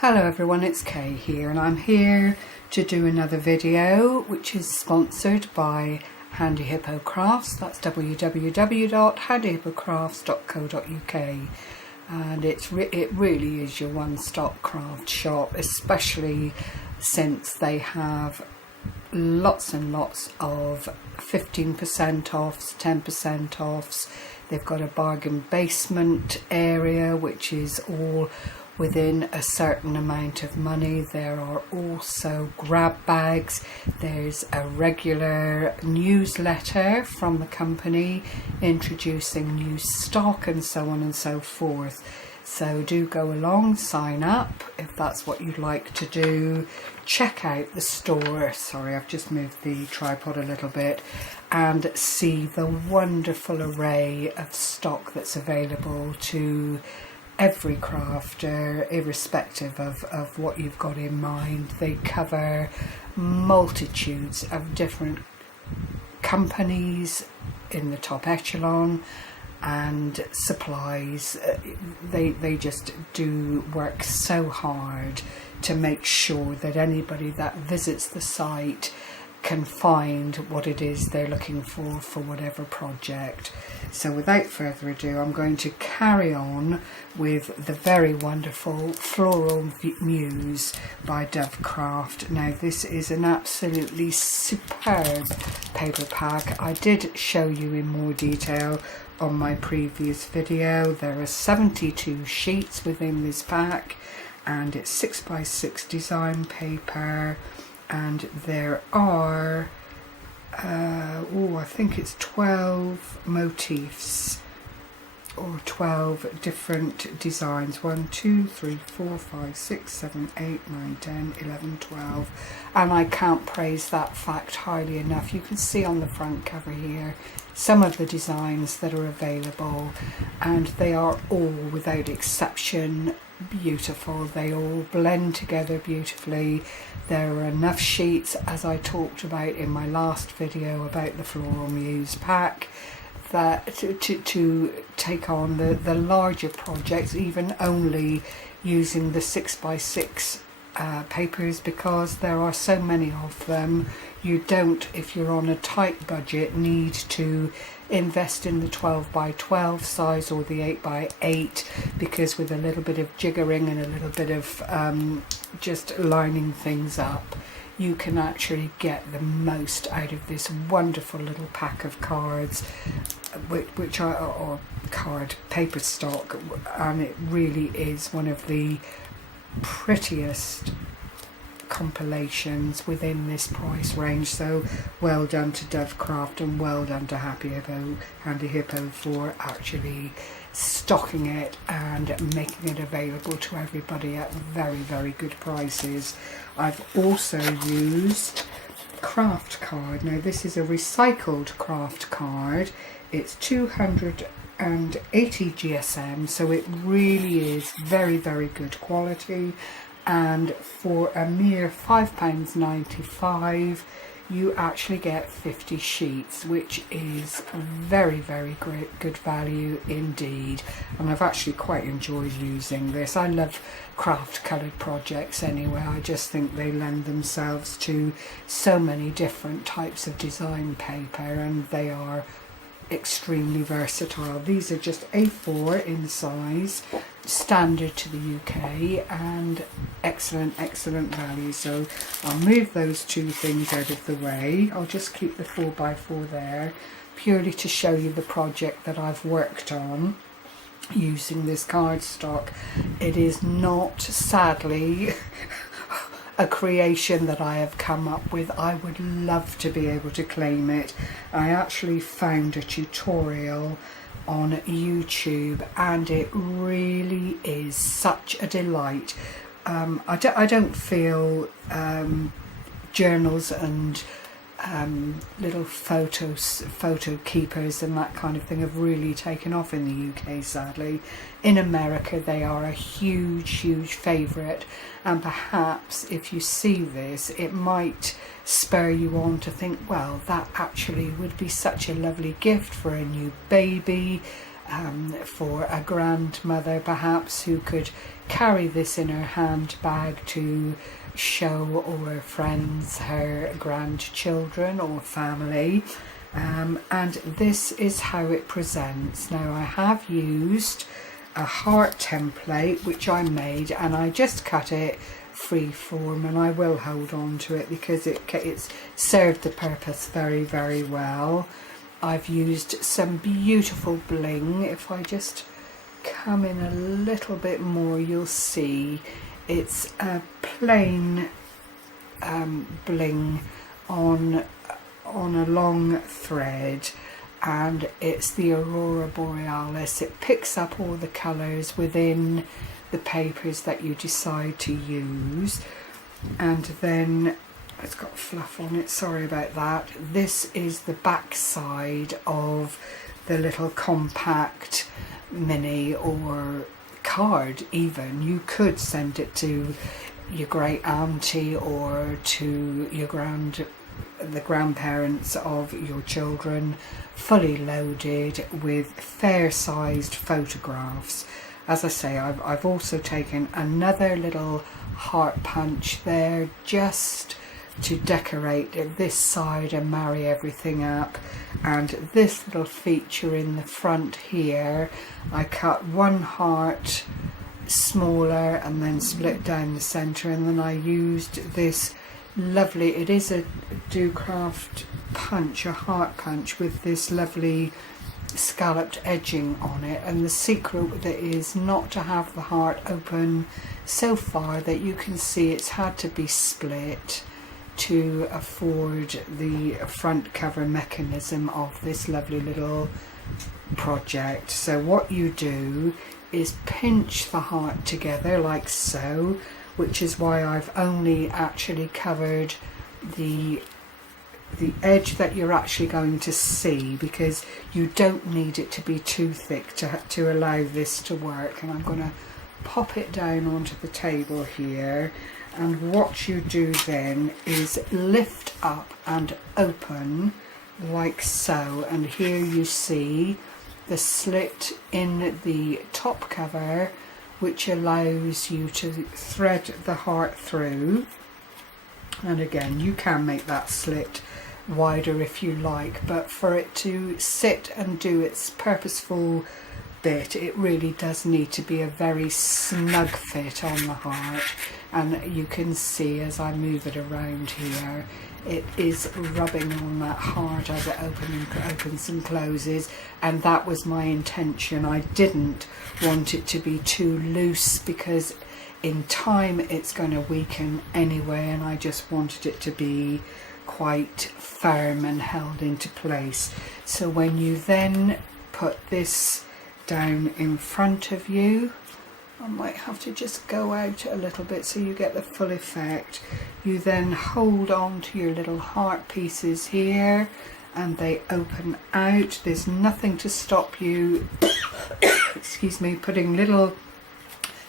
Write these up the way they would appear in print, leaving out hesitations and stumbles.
Hello everyone, it's Kay here, and I'm here to do another video which is sponsored by Handyhippocrafts. That's www.handyhippocrafts.co.uk, and it really is your one-stop craft shop, especially since they have lots and lots of 15% offs, 10% offs. They've got a bargain basement area which is all within a certain amount of money. There are also grab bags. There's a regular newsletter from the company introducing new stock and so on and so forth. So do go along, sign up if that's what you'd like to do. Check out the store. Sorry, I've just moved the tripod a little bit, and see the wonderful array of stock that's available to every crafter, irrespective of what you've got in mind. They cover multitudes of different companies in the top echelon and supplies. They just do work so hard to make sure that anybody that visits the site can find what it is they're looking for whatever project. So without further ado, I'm going to carry on with the very wonderful Floral Muse by Dovecraft. Now this is an absolutely superb paper pack. I did show you in more detail on my previous video. There are 72 sheets within this pack, and it's 6x6 design paper, and there are I think it's 12 motifs or 12 different designs. 1, 2, 3, 4, 5, 6, 7, 8, 9, 10, 11, 12, and I can't praise that fact highly enough. You can see on the front cover here some of the designs that are available, and they are all without exception beautiful. They all blend together beautifully. There are enough sheets, as I talked about in my last video about the Floral Muse pack, that to take on the larger projects, even only using the 6x6 papers, because there are so many of them. You don't, if you're on a tight budget, need to invest in the 12x12 size or the 8x8, because with a little bit of jiggering and a little bit of just lining things up, you can actually get the most out of this wonderful little pack of cards, which are or card paper stock, and it really is one of the prettiest compilations within this price range. So well done to Dovecraft, and well done to Handy Hippo for actually stocking it and making it available to everybody at very, very good prices. I've also used craft card. Now this is a recycled craft card. It's 280 GSM, so it really is very, very good quality. And for a mere £5.95, you actually get 50 sheets, which is very, very good value indeed. And I've actually quite enjoyed using this. I love craft coloured projects anyway. I just think they lend themselves to so many different types of design paper, and they are extremely versatile. These are just A4 in size, standard to the UK, and excellent value. So I'll move those two things out of the way. I'll just keep the 4x4 there, purely to show you the project that I've worked on using this cardstock. It is not, sadly, a creation that I have come up with. I would love to be able to claim it. I actually found a tutorial on YouTube, and it really is such a delight. I don't feel journals and little photo keepers and that kind of thing have really taken off in the UK, sadly. In America they are a huge favourite, and perhaps if you see this, it might spur you on to think, well, that actually would be such a lovely gift for a new baby, for a grandmother perhaps who could carry this in her handbag to show all her friends her grandchildren or family. And this is how it presents. Now I have used a heart template which I made, and I just cut it free form, and I will hold on to it because it's served the purpose very, very well. I've used some beautiful bling. If I just come in a little bit more, you'll see it's a plain bling on a long thread, and it's the Aurora Borealis. It picks up all the colours within the papers that you decide to use, and then it's got fluff on it, sorry about that. This is the back side of the little compact mini or card even. You could send it to your great auntie or to your the grandparents of your children, fully loaded with fair sized photographs. As I say, I've also taken another little heart punch there just to decorate this side and marry everything up. And this little feature in the front here, I cut one heart smaller and then split down the centre, and then I used this lovely, it is a Ducraft punch, a heart punch with this lovely scalloped edging on it, and the secret that is not to have the heart open so far that you can see it's had to be split to afford the front cover mechanism of this lovely little project. So what you do is pinch the heart together like so, which is why I've only actually covered the edge that you're actually going to see, because you don't need it to be too thick to allow this to work. And I'm going to pop it down onto the table here, and what you do then is lift up and open like so, and here you see the slit in the top cover which allows you to thread the heart through. And again, you can make that slit wider if you like, but for it to sit and do its purposeful bit, it really does need to be a very snug fit on the heart. And you can see as I move it around here, it is rubbing on that heart as it opens and closes, and that was my intention. I didn't want it to be too loose because in time it's going to weaken anyway, and I just wanted it to be quite firm and held into place. So when you then put this down in front of you, I might have to just go out a little bit so you get the full effect. You then hold on to your little heart pieces here and they open out. There's nothing to stop you excuse me, putting little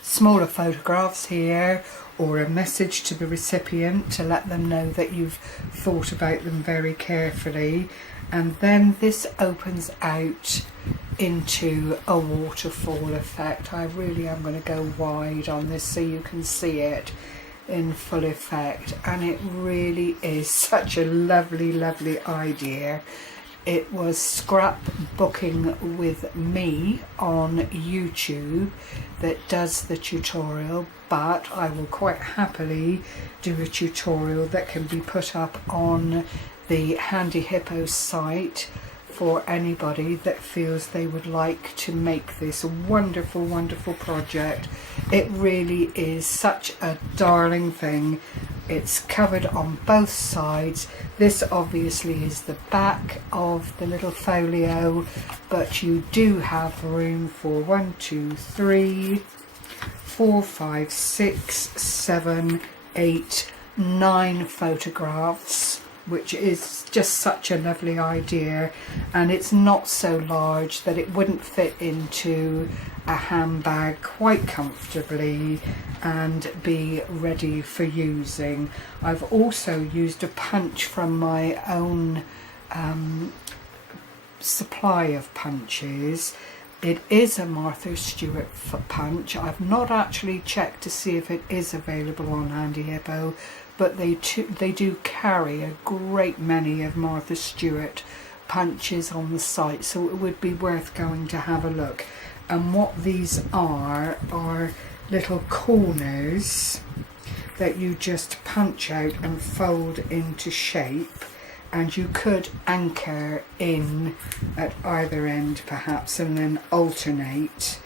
smaller photographs here or a message to the recipient to let them know that you've thought about them very carefully. And then this opens out into a waterfall effect. I really am going to go wide on this so you can see it in full effect, and it really is such a lovely idea. It was Scrapbooking with Me on YouTube that does the tutorial, but I will quite happily do a tutorial that can be put up on the Handy Hippo site for anybody that feels they would like to make this wonderful project. It really is such a darling thing. It's covered on both sides. This obviously is the back of the little folio, but you do have room for 1, 2, 3, 4, 5, 6, 7, 8, 9 photographs, which is just such a lovely idea. And it's not so large that it wouldn't fit into a handbag quite comfortably and be ready for using. I've also used a punch from my own supply of punches, It is a Martha Stewart punch. I've not actually checked to see if it is available on Handy Hippo, but they do carry a great many of Martha Stewart punches on the site, so it would be worth going to have a look. And what these are little corners that you just punch out and fold into shape, and you could anchor in at either end perhaps, and then alternate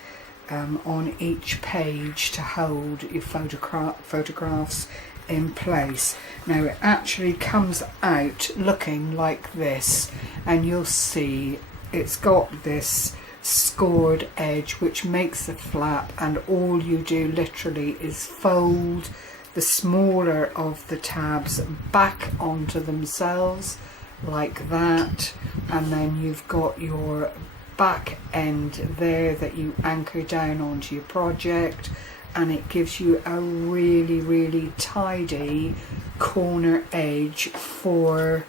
on each page to hold your photographs in place. Now it actually comes out looking like this, and you'll see it's got this scored edge which makes the flap, and all you do literally is fold the smaller of the tabs back onto themselves like that, and then you've got your back end there that you anchor down onto your project, and it gives you a really tidy corner edge for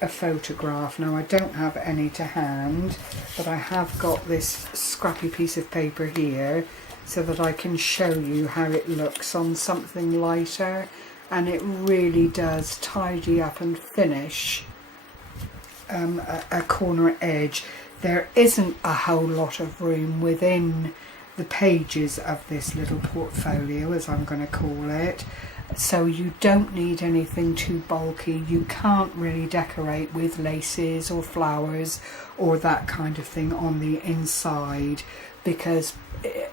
a photograph. Now I don't have any to hand, but I have got this scrappy piece of paper here so that I can show you how it looks on something lighter, and it really does tidy up and finish a corner edge. There isn't a whole lot of room within the pages of this little portfolio, as I'm going to call it, so you don't need anything too bulky. You can't really decorate with laces or flowers or that kind of thing on the inside, because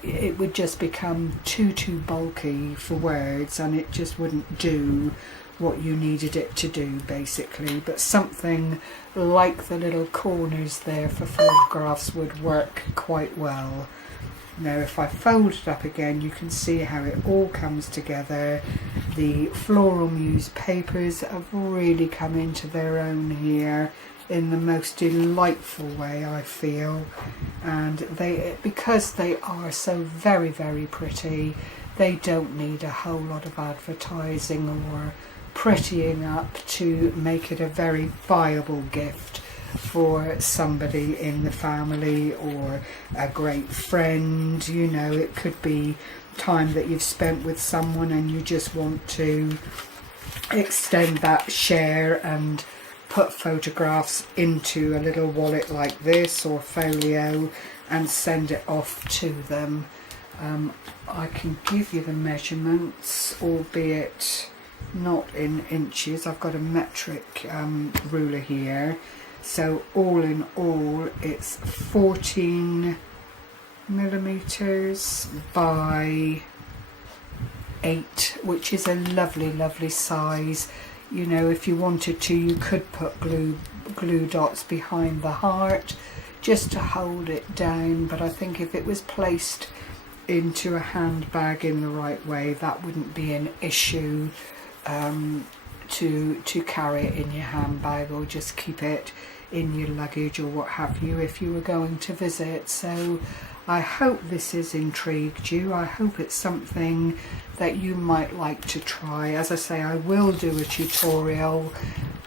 it would just become too bulky for words, and it just wouldn't do what you needed it to do basically. But something like the little corners there for photographs would work quite well. Now if I fold it up again, you can see how it all comes together. The Floral Muse papers have really come into their own here in the most delightful way, I feel, and because they are so very pretty, they don't need a whole lot of advertising or prettying up to make it a very viable gift for somebody in the family or a great friend. You know, it could be time that you've spent with someone and you just want to extend that share and put photographs into a little wallet like this or folio and send it off to them. I can give you the measurements, albeit not in inches. I've got a metric ruler here, so all in all it's 14 millimeters by 8, which is a lovely size. You know, if you wanted to, you could put glue dots behind the heart just to hold it down, but I think if it was placed into a handbag in the right way, that wouldn't be an issue to carry it in your handbag, or just keep it in your luggage or what have you if you were going to visit. So I hope this has intrigued you. I hope it's something that you might like to try. As I say, I will do a tutorial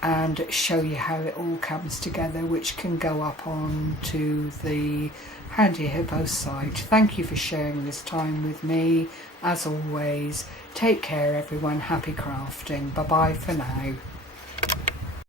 and show you how it all comes together, which can go up onto the Handy Hippo site. Thank you for sharing this time with me. As always, take care everyone. Happy crafting. Bye bye for now.